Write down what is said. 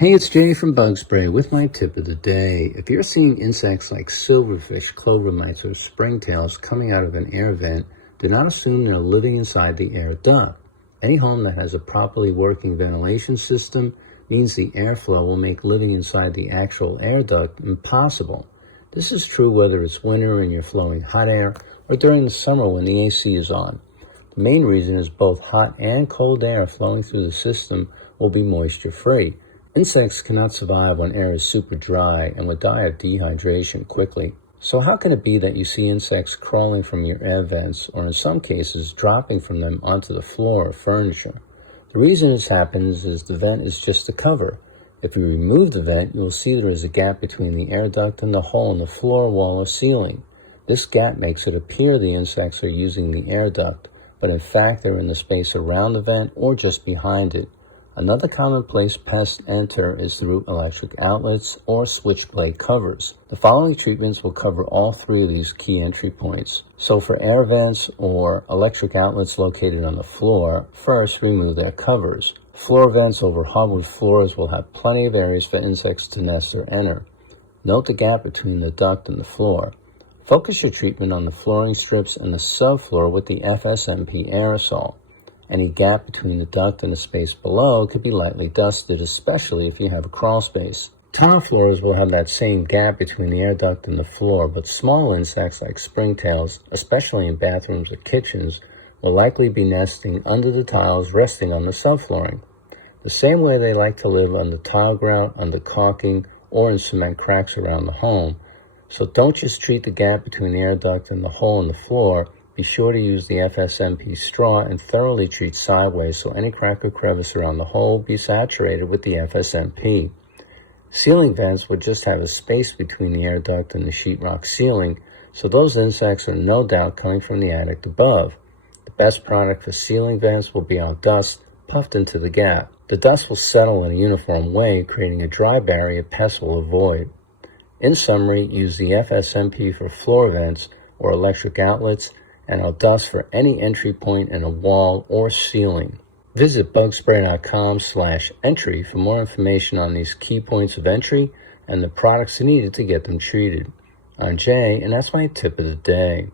Hey, it's Jay from Bug Spray with my tip of the day. If you're seeing insects like silverfish, clover mites, or springtails coming out of an air vent, do not assume they're living inside the air duct. Any home that has a properly working ventilation system means the airflow will make living inside the actual air duct impossible. This is true whether it's winter and you're flowing hot air or during the summer when the AC is on. The main reason is both hot and cold air flowing through the system will be moisture-free. Insects cannot survive when air is super dry and will die of dehydration quickly. So how can it be that you see insects crawling from your air vents, or in some cases dropping from them onto the floor or furniture? The reason this happens is the vent is just a cover. If you remove the vent, you will see there is a gap between the air duct and the hole in the floor, wall, or ceiling. This gap makes it appear the insects are using the air duct, but in fact they're in the space around the vent or just behind it. Another common place pests enter is through electric outlets or switchblade covers. The following treatments will cover all three of these key entry points. So for air vents or electric outlets located on the floor, first remove their covers. Floor vents over hardwood floors will have plenty of areas for insects to nest or enter. Note the gap between the duct and the floor. Focus your treatment on the flooring strips and the subfloor with the FSMP aerosol. Any gap between the duct and the space below could be lightly dusted, especially if you have a crawl space. Tile floors will have that same gap between the air duct and the floor, but small insects like springtails, especially in bathrooms or kitchens, will likely be nesting under the tiles resting on the subflooring. The same way they like to live under tile grout, under caulking, or in cement cracks around the home. So don't just treat the gap between the air duct and the hole in the floor. Be sure to use the FSMP straw and thoroughly treat sideways so any crack or crevice around the hole be saturated with the FSMP. Ceiling vents would just have a space between the air duct and the sheetrock ceiling, so those insects are no doubt coming from the attic above. The best product for ceiling vents will be our dust puffed into the gap. The dust will settle in a uniform way, creating a dry barrier pests will avoid. In summary, use the FSMP for floor vents or electric outlets, and our dust for any entry point in a wall or ceiling. Visit bugspray.com/entry for more information on these key points of entry and the products needed to get them treated. I'm Jay, and that's my tip of the day.